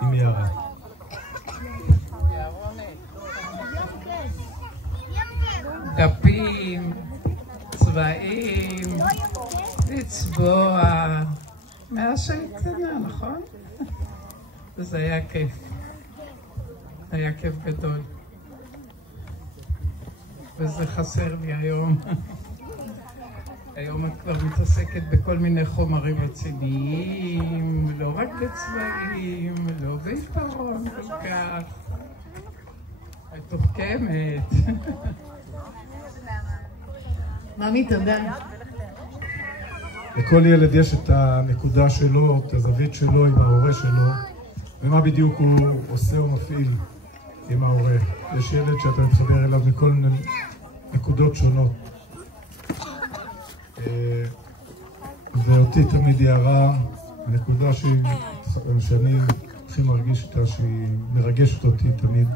עם יערה. דפים, צבעים, לצבוע. מאז שאני קטנה, נכון? וזה היה כיף. היה כיף גדול. וזה חסר לי היום. היום את כבר מתעסקת בכל מיני חומרים רציניים, לא רק בצבעים, לא בעיפרון כל כך. את תוחכמת. ממי, תודה. לכל ילד יש את הנקודה שלו, את הזווית שלו עם ההורה שלו, ומה בדיוק הוא עושה או מפעיל עם ההורה. יש ילד שאתה מתחבר אליו מכל נקודות שונות. ואותי תמיד יערה, הנקודה שאני הכי מרגיש אותה, שהיא מרגשת אותי תמיד.